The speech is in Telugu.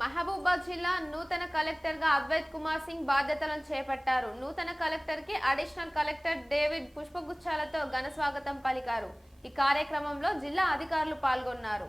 మహబూబాద్ జిల్లా నూతన కలెక్టర్గా అద్వైత్ కుమార్ సింగ్ బాధ్యతలను చేపట్టారు. నూతన కలెక్టర్కి అడిషనల్ కలెక్టర్ డేవిడ్ పుష్పగుచ్చాలతో ఘన స్వాగతం పలికారు. ఈ కార్యక్రమంలో జిల్లా అధికారులు పాల్గొన్నారు.